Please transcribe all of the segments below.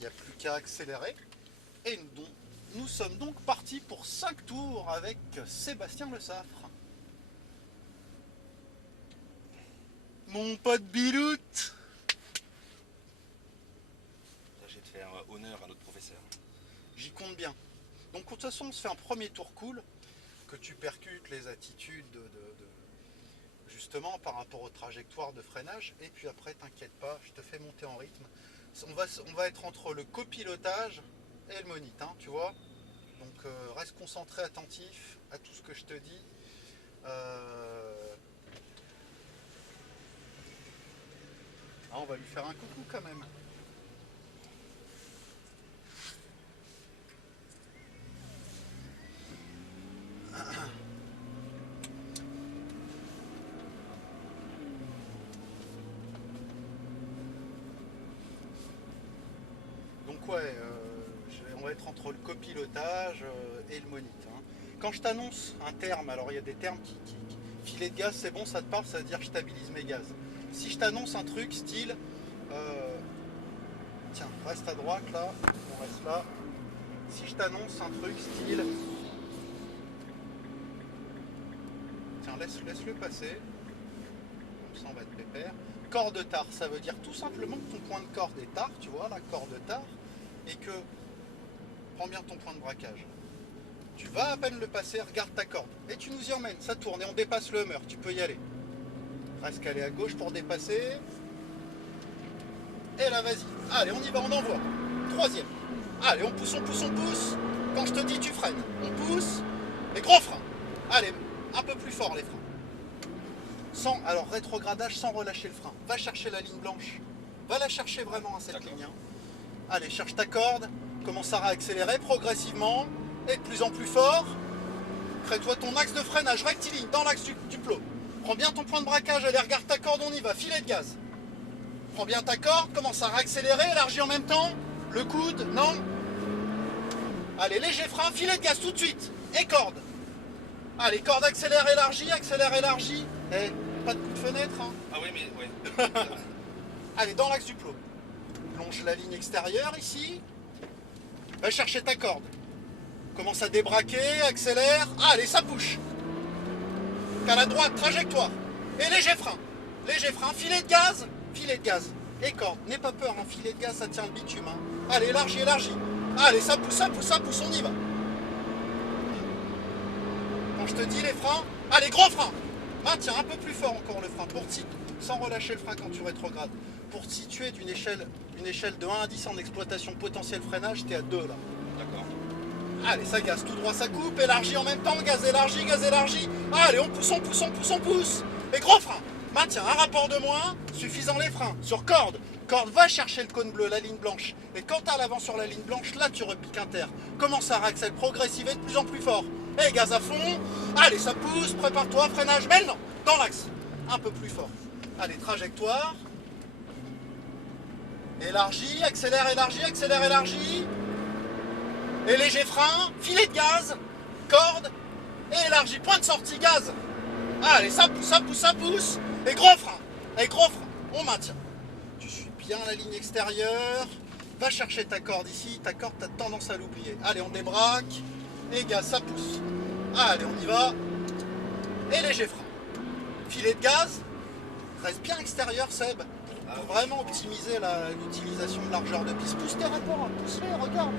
Il n'y a plus qu'à accélérer. Et nous sommes donc partis pour 5 tours avec Sébastien Le Saffre. Mon pote Bilout. J'ai de faire honneur à notre professeur. J'y compte bien. Donc de toute façon, on se fait un premier tour cool, que tu percutes les attitudes justement par rapport aux trajectoires de freinage. Et puis après, t'inquiète pas, je te fais monter en rythme. On va être entre le copilotage et le monite, hein, tu vois. Donc reste concentré, attentif à tout ce que je te dis. On va lui faire un coucou quand même. Donc ouais, on va être entre le copilotage et le monite, hein. Quand je t'annonce un terme, alors il y a des termes filet de gaz, c'est bon, ça te parle, ça veut dire que je stabilise mes gaz. Si je t'annonce un truc style, tiens, reste à droite là, on reste là. Si je t'annonce un truc style, tiens, laisse-le passer, comme ça on va être pépère. Corde tard, ça veut dire tout simplement que ton point de corde est tard, tu vois, la corde tard, et que, prends bien ton point de braquage. Tu vas à peine le passer, regarde ta corde, et tu nous y emmènes, ça tourne, et on dépasse le humeur, tu peux y aller. Reste calé à gauche pour dépasser. Et là, vas-y. Allez, on y va, on envoie. Troisième. Allez, on pousse, on pousse, on pousse. Quand je te dis, tu freines. On pousse. Les gros freins. Allez, un peu plus fort les freins. Alors, rétrogradage sans relâcher le frein. Va chercher la ligne blanche. Va la chercher vraiment à cette ligne, hein. Allez, cherche ta corde. Commence à réaccélérer progressivement. Et de plus en plus fort. Crée-toi ton axe de freinage rectiligne dans l'axe du plot. Prends bien ton point de braquage. Allez, regarde ta corde, on y va. Filet de gaz. Prends bien ta corde, commence à réaccélérer, élargis en même temps. Le coude, non. Allez, léger frein, filet de gaz tout de suite. Et corde. Allez, corde, accélère, élargie, accélère, élargie. Eh, pas de coup de fenêtre, hein. Ah oui, mais ouais. Allez, dans l'axe du plot. Plonge la ligne extérieure ici. Va chercher ta corde. Commence à débraquer, accélère. Allez, ça push. Qu'à la droite, trajectoire. Et léger frein. Léger frein, filet de gaz. Filet de gaz et corde, n'aie pas peur, un filet de gaz ça tient le bitume, hein. Allez, élargis, élargis. Allez, ça pousse, ça pousse, ça pousse, on y va. Quand je te dis les freins, allez, gros frein. Maintiens un peu plus fort encore le frein, sans relâcher le frein quand tu rétrogrades. Pour te situer une échelle de 1 à 10 en exploitation potentiel freinage, t'es à 2 là. D'accord. Allez, ça gaz, tout droit, ça coupe, élargit en même temps, gaz élargi, gaz élargi. Allez, on pousse, on pousse, on pousse, on pousse. Et gros frein. Maintiens un rapport de moins, suffisant les freins. Sur corde, va chercher le cône bleu, la ligne blanche. Et quand t'as l'avant sur la ligne blanche, là tu repiques inter. Commence à réaccélérer progressivement et de plus en plus fort. Et gaz à fond. Allez, ça pousse, prépare-toi, freinage maintenant, dans l'axe. Un peu plus fort. Allez, trajectoire. Élargie, accélère, élargie, accélère, élargie. Et léger frein, filet de gaz, corde, et élargie, point de sortie, gaz. Allez, ça pousse, ça pousse, ça pousse. Et gros frein, on maintient. Tu suis bien la ligne extérieure. Va chercher ta corde ici. Ta corde, t'as tendance à l'oublier. Allez, on débraque. Et gaz, ça pousse. Allez, on y va. Et léger frein. Filet de gaz. Reste bien extérieur, Seb. Pour vraiment optimiser l'utilisation de largeur de piste. Pousse tes rapports, pousse-les, regarde.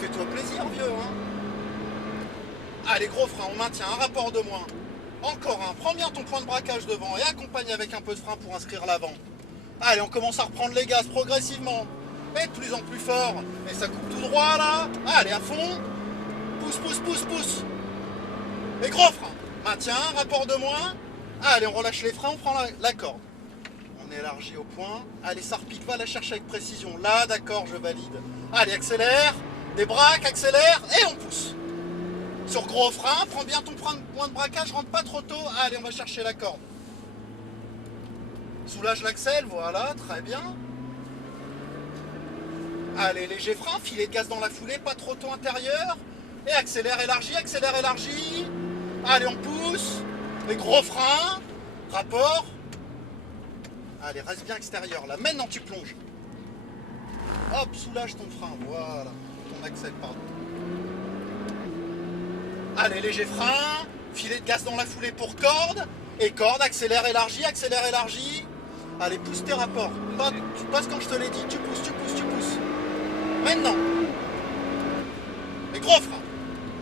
Fais-toi plaisir, vieux, hein. Allez, gros frein, on maintient un rapport de moins. Encore un, prends bien ton point de braquage devant et accompagne avec un peu de frein pour inscrire l'avant. Allez, on commence à reprendre les gaz progressivement. Et de plus en plus fort. Et ça coupe tout droit là. Allez, à fond. Pousse, pousse, pousse, pousse. Et gros frein. Maintien, rapport de moins. Allez, on relâche les freins, on prend la corde. On élargit au point. Allez, ça repique, va la chercher avec précision. Là, d'accord, je valide. Allez, accélère. Débraque, accélère. Et on pousse. Sur gros frein, prends bien ton point de braquage, rentre pas trop tôt. Allez, on va chercher la corde. Soulage l'axel, voilà, très bien. Allez, léger frein, filet de gaz dans la foulée, pas trop tôt intérieur. Et accélère, élargie, accélère, élargie. Allez, on pousse. Les gros freins, rapport. Allez, reste bien extérieur là. Maintenant, tu plonges. Hop, soulage ton frein, voilà. Ton axle, pardon. Allez, léger frein, filet de gaz dans la foulée pour corde. Et corde, accélère, élargi, accélère, élargi. Allez, pousse tes rapports. Tu passes quand je te l'ai dit. Tu pousses, tu pousses, tu pousses. Maintenant. Et gros frein.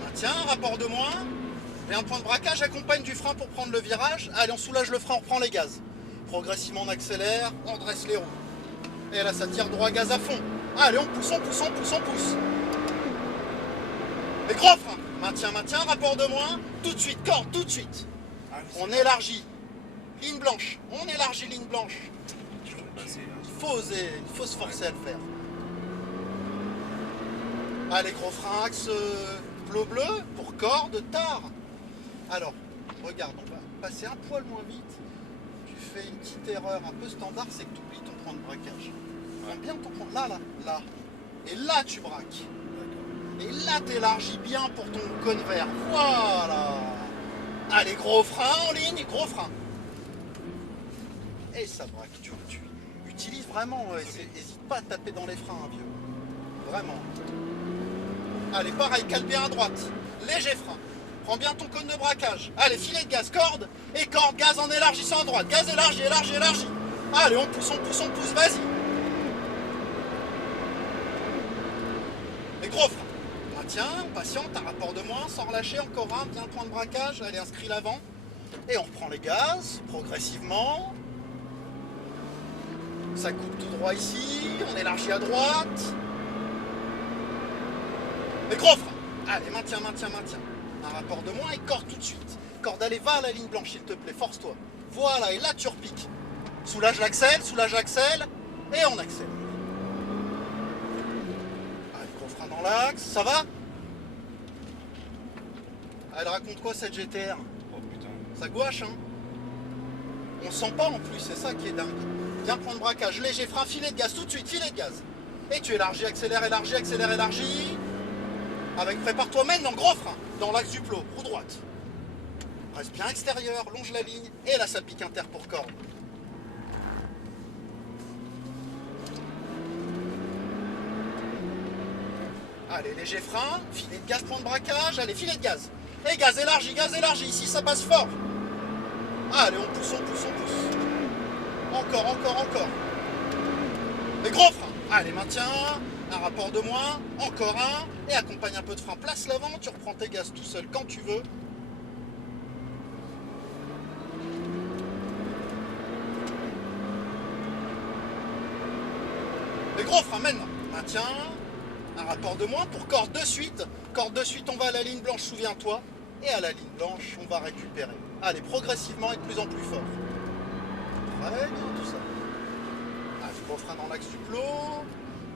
Maintiens, rapport de moins. Et un point de braquage, accompagne du frein pour prendre le virage. Allez, on soulage le frein, on reprend les gaz. Progressivement, on accélère, on dresse les roues. Et là, ça tire droit, gaz à fond. Allez, on pousse, on pousse, on pousse, on pousse. Et gros frein. Maintien, maintien, rapport de moins. Tout de suite, corde, tout de suite. Ah, oui, On élargit. Ligne blanche. On élargit ligne blanche. je vais passer, hein. Il faut oser, il faut se forcer à le faire. Allez, gros frein, axe bleu pour corde, tard. Alors, regarde, on va passer un poil moins vite. Tu fais une petite erreur un peu standard, c'est que tu oublies ton point de braquage. Prends bien ton point. Là, là, là. Et là, tu braques. Et là, tu élargis bien pour ton cône vert. Voilà. Allez, gros frein en ligne, gros frein. Et ça braque. Tu utilises vraiment, n'hésite pas à taper dans les freins, hein, vieux. Vraiment. Allez, pareil, cale bien à droite. Léger frein. Prends bien ton cône de braquage. Allez, filet de gaz, corde. Et corde, gaz en élargissant à droite. Gaz élargi, élargi, élargi. Allez, on pousse, on pousse, on pousse. Vas-y. Et gros frein. Maintiens, patiente, un rapport de moins, sans relâcher, encore un, bien le point de braquage. Allez, inscris l'avant. Et on reprend les gaz, progressivement. Ça coupe tout droit ici, on élargit à droite. Et gros frein. Allez, maintiens, maintiens, maintiens. Un rapport de moins et corde tout de suite. Corde, allez, va à la ligne blanche, s'il te plaît, force-toi. Voilà, et là, tu repiques. Soulage l'axel, et on accélère. Allez, gros frein dans l'axe, ça va? Elle raconte quoi, cette GTR? Oh putain. Ça gouache, hein? On sent pas en plus, c'est ça qui est dingue. Bien point de braquage, léger frein, filet de gaz, tout de suite, filet de gaz. Et tu élargis, accélère, élargi, accélère, élargi. Avec, prépare-toi maintenant, gros frein, dans l'axe du plot, roue droite. Reste bien extérieur, longe la ligne, et là ça pique inter pour corde. Allez, léger frein, filet de gaz, point de braquage, allez, filet de gaz. Et gaz élargi, ici ça passe fort. Allez, on pousse, on pousse, on pousse. Encore, encore, encore. Et gros frein. Allez, maintiens. Un rapport de moins. Encore un. Et accompagne un peu de frein. Place l'avant. Tu reprends tes gaz tout seul quand tu veux. Et gros frein maintenant. Maintiens. Un rapport de moins pour corde de suite. Corde de suite, on va à la ligne blanche, souviens-toi. Et à la ligne blanche, on va récupérer. Allez, progressivement et de plus en plus fort. Très bien tout ça. Allez, gros frein dans l'axe du plot.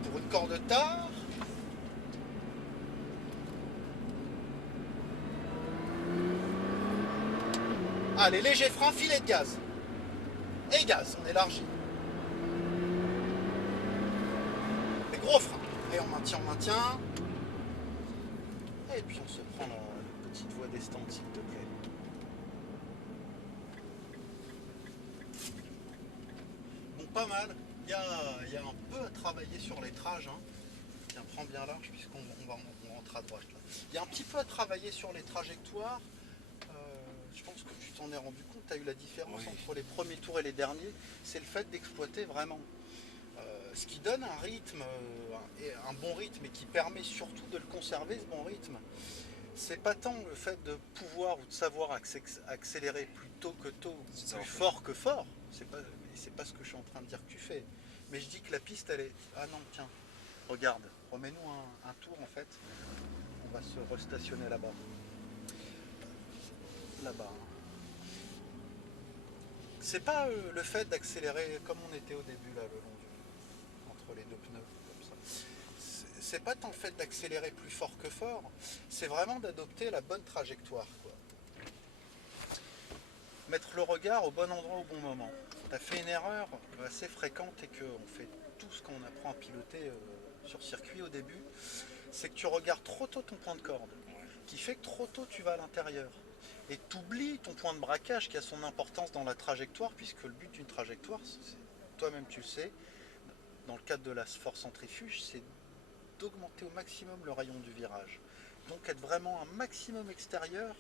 Pour une corde tard. Allez, léger frein, filet de gaz. Et gaz, on élargit. Les gros freins. Et on maintient, on maintient. Et puis on se prend la petite voie descente, s'il te plaît. Bon, pas mal. Il y a un peu à travailler sur les trages. Hein. Tiens, prends bien large puisqu'on on rentre à droite. Là. Il y a un petit peu à travailler sur les trajectoires. Je pense que tu t'en es rendu compte. Tu as eu la différence entre les premiers tours et les derniers. C'est le fait d'exploiter vraiment. Ce qui donne un rythme, un bon rythme et qui permet surtout de le conserver, ce bon rythme. C'est pas tant le fait de pouvoir ou de savoir accélérer plus tôt que tôt, plus fort que fort. C'est pas ce que je suis en train de dire que tu fais. Mais je dis que la piste, elle est... Ah non, tiens, regarde, remets-nous un tour en fait. On va se restationner là-bas. Là-bas. C'est pas le fait d'accélérer comme on était au début là, le long entre les deux pneus, comme ça. C'est pas tant le fait d'accélérer plus fort que fort, c'est vraiment d'adopter la bonne trajectoire, quoi. Mettre le regard au bon endroit au bon moment. Tu as fait une erreur assez fréquente et qu'on fait tout ce qu'on apprend à piloter sur circuit au début, c'est que tu regardes trop tôt ton point de corde, qui fait que trop tôt tu vas à l'intérieur. Et tu oublies ton point de braquage qui a son importance dans la trajectoire, puisque le but d'une trajectoire, toi-même tu le sais, dans le cadre de la force centrifuge, c'est d'augmenter au maximum le rayon du virage. Donc être vraiment un maximum extérieur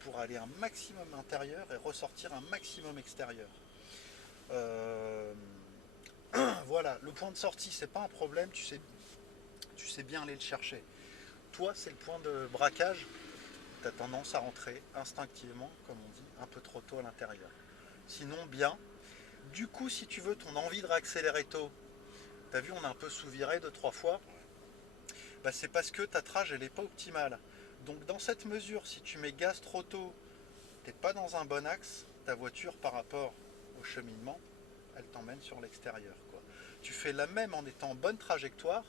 pour aller un maximum intérieur et ressortir un maximum extérieur. Voilà, le point de sortie, c'est pas un problème, tu sais bien aller le chercher. Toi, c'est le point de braquage, tu as tendance à rentrer instinctivement, comme on dit, un peu trop tôt à l'intérieur. Sinon, bien. Du coup, si tu veux ton envie de réaccélérer tôt, tu as vu, on a un peu sous-viré 2-3 fois, bah, c'est parce que ta trage, elle n'est pas optimale. Donc dans cette mesure, si tu mets gaz trop tôt, tu n'es pas dans un bon axe, ta voiture par rapport au cheminement, elle t'emmène sur l'extérieur, quoi. Tu fais la même en étant en bonne trajectoire,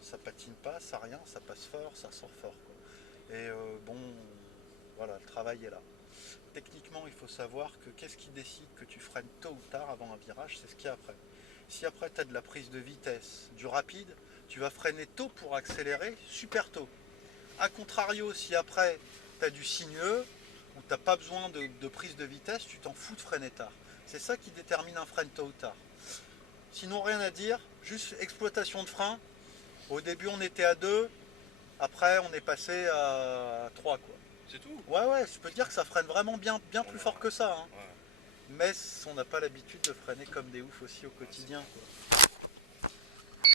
ça patine pas, ça rien, ça passe fort, ça sort fort, quoi. Et bon, voilà, le travail est là. Techniquement, il faut savoir que qu'est-ce qui décide que tu freines tôt ou tard avant un virage, c'est ce qu'il y a après. Si après tu as de la prise de vitesse, du rapide, tu vas freiner tôt pour accélérer super tôt. A contrario, si après tu as du sinueux, ou tu n'as pas besoin de prise de vitesse, tu t'en fous de freiner tard. C'est ça qui détermine un frein tôt ou tard. Sinon, rien à dire, juste exploitation de frein. Au début, on était à 2, après, on est passé à 3, quoi. C'est tout. Ouais, je peux te dire que ça freine vraiment bien plus fort que ça, hein. Ouais. Mais on n'a pas l'habitude de freiner comme des oufs aussi au quotidien, quoi.